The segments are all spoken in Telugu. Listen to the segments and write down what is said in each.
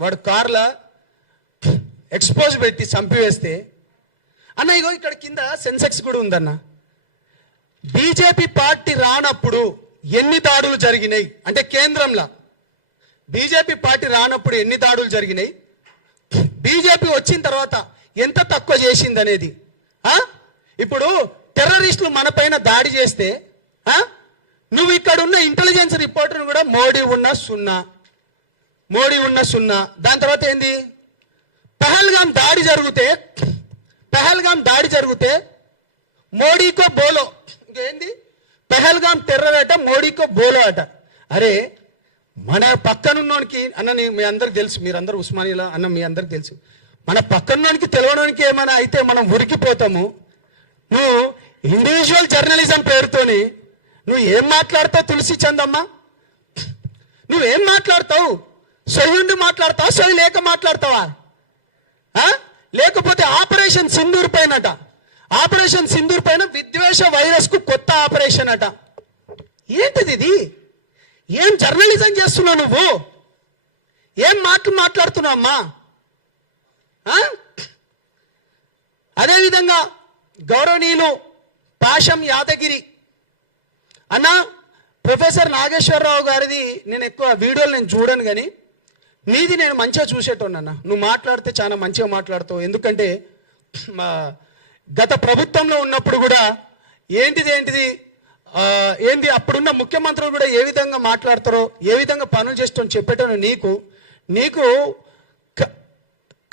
వాడు కార్ల ఎక్స్పోజ్ పెట్టి చంపివేస్తే అన్న ఇగో ఇక్కడ కింద సెన్సెక్స్ కూడా ఉందన్న. బీజేపీ పార్టీ రానప్పుడు ఎన్ని దాడులు జరిగినాయి అంటే కేంద్రంలో బీజేపీ పార్టీ రానప్పుడు ఎన్ని దాడులు జరిగినాయి, బీజేపీ వచ్చిన తర్వాత ఎంత తక్కువ చేసింది అనేది. ఇప్పుడు టెర్రరిస్టులు మన పైన దాడి చేస్తే నువ్వు ఇక్కడ ఉన్న ఇంటెలిజెన్స్ రిపోర్టర్ని కూడా మోడీ ఉన్న సున్నా. దాని తర్వాత ఏంది, పహల్గాం దాడి జరిగితే మోడీకో బోలో, ఇంకేంది పహల్గాం టెర్రర్ అట, మోడీకో బోలో అట. అరే మన పక్కనున్నోనికి అన్న మీ అందరికి తెలుసు, మీరందరూ ఉస్మానియాలో అన్న మీ అందరికి తెలుసు, మన పక్కనున్నోనికి తెలియడానికి ఏమైనా అయితే మనం ఉరికిపోతాము. నువ్వు ఇండివిజువల్ జర్నలిజం పేరుతోని నువ్వు ఏం మాట్లాడతావు తులసి చందమ్మ? నువ్వేం మాట్లాడతావు? సొయ్యుండి మాట్లాడతావా, సొయ్యి లేక మాట్లాడతావా? లేకపోతే ఆపరేషన్ సింధూర్ పైన విద్వేష వైరస్ కు కొత్త ఆపరేషన్ అట. ఏంటిది ఇది? ఏం జర్నలిజం చేస్తున్నావు నువ్వు? ఏం మాట్లాడుతున్నావు అమ్మా? అదేవిధంగా గౌరవనీయులు పాషం యాదగిరి అన్న, ప్రొఫెసర్ నాగేశ్వరరావు గారిది నేను ఎక్కువ వీడియోలు నేను చూడను, కానీ నీది నేను మంచిగా చూసేటోనన్నా. నువ్వు మాట్లాడితే చాలా మంచిగా మాట్లాడతావు. ఎందుకంటే గత ప్రభుత్వంలో ఉన్నప్పుడు కూడా ఏంది అప్పుడున్న ముఖ్యమంత్రులు కూడా ఏ విధంగా మాట్లాడతారో, ఏ విధంగా పనులు చేస్తారో చెప్పేటో నీకు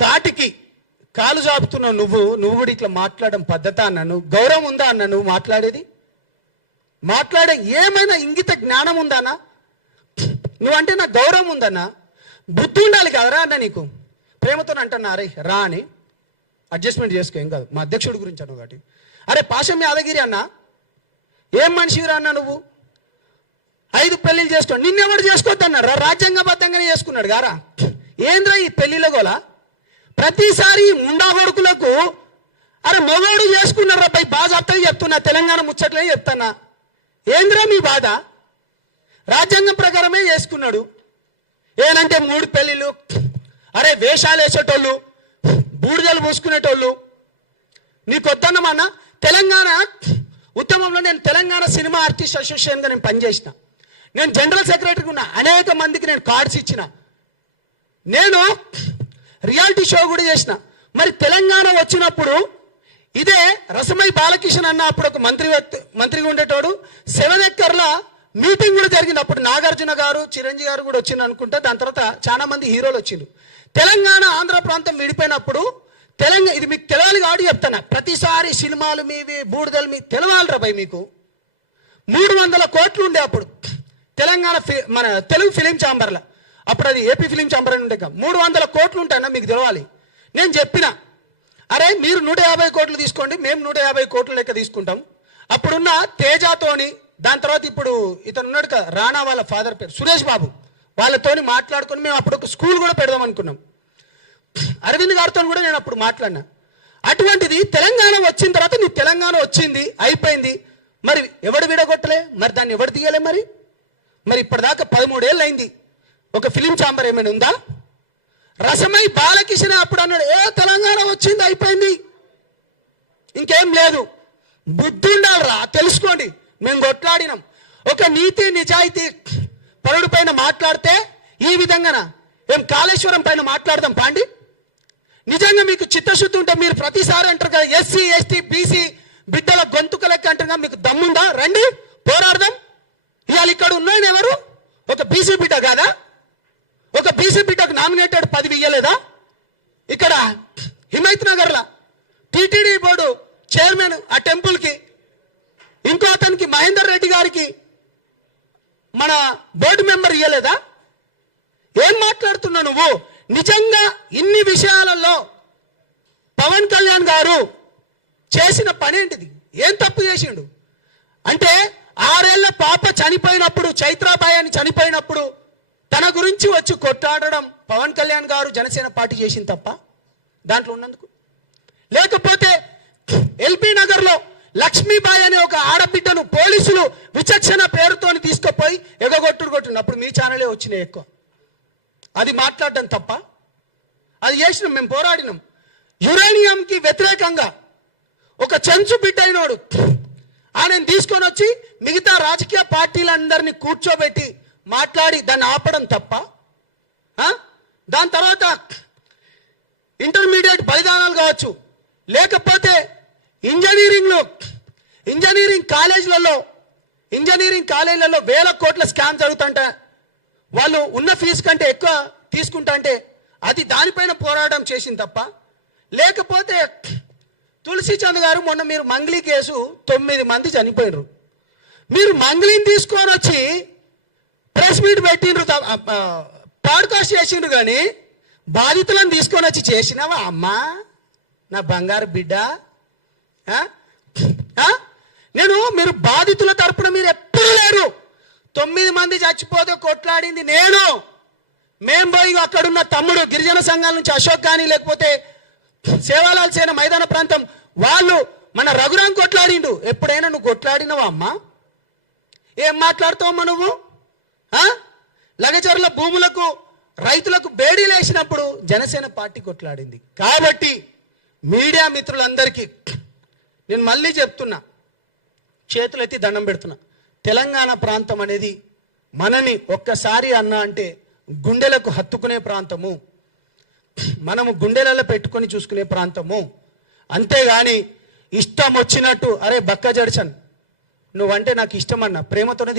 కాటికి కాలు చాపుతున్నావు. నువ్వు కూడా ఇట్లా మాట్లాడడం పద్ధత అన్నాను? గౌరవం ఉందా అన్న? నువ్వు మాట్లాడే ఏమైనా ఇంగిత జ్ఞానం ఉందానా? నువ్వంటే నాకు గౌరవం ఉందన్నా, బుద్ధి ఉండాలి కదరా అన్న నీకు. ప్రేమతో అంటున్నా, అరే రా అని అడ్జస్ట్మెంట్ చేసుకో, ఏం కాదు. మా అధ్యక్షుడి గురించి అన్న ఒకటి. అరే పాషం యాదగిరి అన్న, ఏం మనిషిరా అన్న నువ్వు? 5 పెళ్లిళ్ళు చేసుకోండి. నిన్నెవడు చేసుకోవద్దన్నాడు రా? రాజ్యాంగబద్ధంగానే చేసుకున్నాడు గారా? ఏంద్రా ఈ పెళ్లిళ్ళ గోలా? ప్రతిసారి ముండా కొడుకులకు అరే మొగోడు చేసుకున్నారా పై బాజాప్తగా చెప్తున్నా, తెలంగాణ ముచ్చట్లే చెప్తానా. ఏంద్రా మీ బాధ? రాజ్యాంగం ప్రకారమే చేసుకున్నాడు. ఏనంటే 3 పెళ్లిళ్ళు. అరే వేషాలు వేసేటోళ్ళు, బూడిదలు పూసుకునేటోళ్ళు నీకు వద్దన్నమన్నా. తెలంగాణ ఉద్యమంలో నేను తెలంగాణ సినిమా ఆర్టిస్ట్ అసోసియేషన్గా నేను పనిచేసిన. నేను జనరల్ సెక్రటరీగా ఉన్నా. అనేక మందికి నేను కార్డ్స్ ఇచ్చిన. నేను రియాలిటీ షో కూడా చేసిన. మరి తెలంగాణ వచ్చినప్పుడు ఇదే రసమై బాలకిషన్ అన్న అప్పుడు ఒక మంత్రిగా ఉండేటోడు 7 ఎకర్ల మీటింగ్ కూడా జరిగింది. అప్పుడు నాగార్జున గారు, చిరంజీవి గారు కూడా వచ్చింది అనుకుంటా. దాని తర్వాత చాలా మంది హీరోలు వచ్చిండ్రు. తెలంగాణ ఆంధ్ర ప్రాంతం విడిపోయినప్పుడు ఇది మీకు తెలవాలి కాబట్టి చెప్తాను. ప్రతిసారి సినిమాలు మీవి, బూడిదలు మీ తెలవాలిరా భయ్. మీకు 300 కోట్లు ఉండే అప్పుడు తెలంగాణ మన తెలుగు ఫిలిం ఛాంబర్లో. అప్పుడు అది ఏపీ ఫిలిం ఛాంబర్ అని ఉండే. 300 కోట్లు ఉంటాయన్నా, మీకు తెలవాలి. నేను చెప్పిన, అరే మీరు 150 కోట్లు తీసుకోండి, మేము 150 కోట్ల లెక్క తీసుకుంటాం. అప్పుడున్న తేజాతోని, దాని తర్వాత ఇప్పుడు ఇతను ఉన్నాడు కదా రాణా వాళ్ళ ఫాదర్ పేరు సురేష్ బాబు, వాళ్ళతోని మాట్లాడుకొని మేము అప్పుడు ఒక స్కూల్ కూడా పెడదాం అనుకున్నాం. అరవింద్ గారితో కూడా నేను అప్పుడు మాట్లాడినా. అటువంటిది తెలంగాణ వచ్చిన తర్వాత నీ తెలంగాణ వచ్చింది, అయిపోయింది. మరి ఎవడు విడగొట్టలే? మరి దాన్ని ఎవడు తీయలే? మరి ఇప్పటిదాకా 13 ఏళ్ళు అయింది. ఒక ఫిలిం ఛాంబర్ ఏమైనా ఉందా? రసమై బాలకిషన్ అప్పుడు అన్నాడు, తెలంగాణ వచ్చింది, అయిపోయింది, ఇంకేం లేదు. బుద్ధి ఉండాలిరా, తెలుసుకోండి. మేము కొట్లాడినాం. ఒక నీతి నిజాయితీ పరుడు పైన మాట్లాడితే ఈ విధంగానా? ఏం కాళేశ్వరం పైన మాట్లాడదాం పాండి? నిజంగా మీకు చిత్తశుద్ధి ఉంటే మీరు ప్రతిసారి అంటారు కదా ఎస్సీ ఎస్టీ బీసీ బిడ్డల గొంతుక లెక్క అంటారు. మీకు దమ్ముందా? రండి పోరాడదాం. ఇవాళ ఇక్కడ ఉన్నాయని ఎవరు? ఒక బీసీ బిడ్డ కాదా? ఒక బీసీ బిడ్డకు నామినేటెడ్ పదవి ఇయ్యలేదా? ఇక్కడ హిమైత్ నగర్లా టీటీడీ బోర్డు చైర్మన్ ఆ టెంపుల్కి, ఇంకో అతనికి మహేందర్ రెడ్డి గారికి మన బోర్డు మెంబర్ ఇయ్యలేదా? ఏం మాట్లాడుతున్నావు నువ్వు? నిజంగా ఇన్ని విషయాలలో పవన్ కళ్యాణ్ గారు చేసిన పని ఏంటిది? ఏం తప్పు చేసిండు అంటే 6 ఏళ్ల పాప చనిపోయినప్పుడు, చైత్రాబాయి అని చనిపోయినప్పుడు తన గురించి వచ్చి కొట్లాడడం పవన్ కళ్యాణ్ గారు జనసేన పార్టీ చేసింది తప్ప దాంట్లో ఉన్నందుకు. లేకపోతే ఎల్బీ నగర్లో లక్ష్మీబాయి అనే ఒక ఆడబిడ్డను పోలీసులు విచక్షణ పేరుతో తీసుకుపోయి ఎగగొట్టుడు. అప్పుడు మీ ఛానలే వచ్చినాయి ఎక్కువ. అది మాట్లాడడం తప్ప? అది చేసినాం, మేము పోరాడినాం. యురేనియంకి వ్యతిరేకంగా ఒక చెంచు బిడ్డ అయినోడు ఆయనను తీసుకొని వచ్చి మిగతా రాజకీయ పార్టీలందరినీ కూర్చోబెట్టి మాట్లాడి దాన్ని ఆపడం తప్ప? దాని తర్వాత ఇంటర్మీడియట్ బలిదానాలు కావచ్చు, లేకపోతే ఇంజనీరింగ్ కాలేజీలలో వేల కోట్ల స్కామ్ జరుగుతుంటే వాళ్ళు ఉన్న ఫీజు కంటే ఎక్కువ తీసుకుంటా అంటే అది దానిపైన పోరాటం చేసింది తప్ప? లేకపోతే తులసిచంద్ గారు మొన్న మీరు మంగ్లీ కేసు 9 మంది చనిపోయినరు, మీరు మంగ్లీని తీసుకొని వచ్చి ప్రెస్ మీట్ పెట్టిండ్రు, పాడ్కాస్ట్ చేసిండ్రు, కానీ బాధితులను తీసుకొని వచ్చి చేసినావా అమ్మా నా బంగారు బిడ్డ? మీరు బాధితుల తరపున మీరు ఎప్పుడు లేరు. 9 మంది చచ్చిపోతే కొట్లాడింది నేను. మేం పోయి అక్కడున్న తమ్ముడు గిరిజన సంఘాల నుంచి అశోక్ కానీ లేకపోతే సేవాలాల్ సేన మైదాన ప్రాంతం వాళ్ళు మన రఘురాం కొట్లాడిండు. ఎప్పుడైనా నువ్వు కొట్లాడినవా అమ్మా? ఏం మాట్లాడుతావమ్మా నువ్వు? లగచర్ల భూములకు రైతులకు బేడీలు వేసినప్పుడు జనసేన పార్టీ కొట్లాడింది. కాబట్టి మీడియా మిత్రులందరికీ నేను మళ్ళీ చెప్తున్నా, చేతులెత్తి దండం పెడుతున్నా, తెలంగాణ ప్రాంతం అనేది మనని ఒక్కసారి అన్నా అంటే గుండెలకు హత్తుకునే ప్రాంతము, మనము గుండెలలో పెట్టుకొని చూసుకునే ప్రాంతము. అంతేగాని ఇష్టం వచ్చినట్టు అరే బక్క జడ్సన్ నువ్వంటే నాకు ఇష్టం అన్న ప్రేమతోనే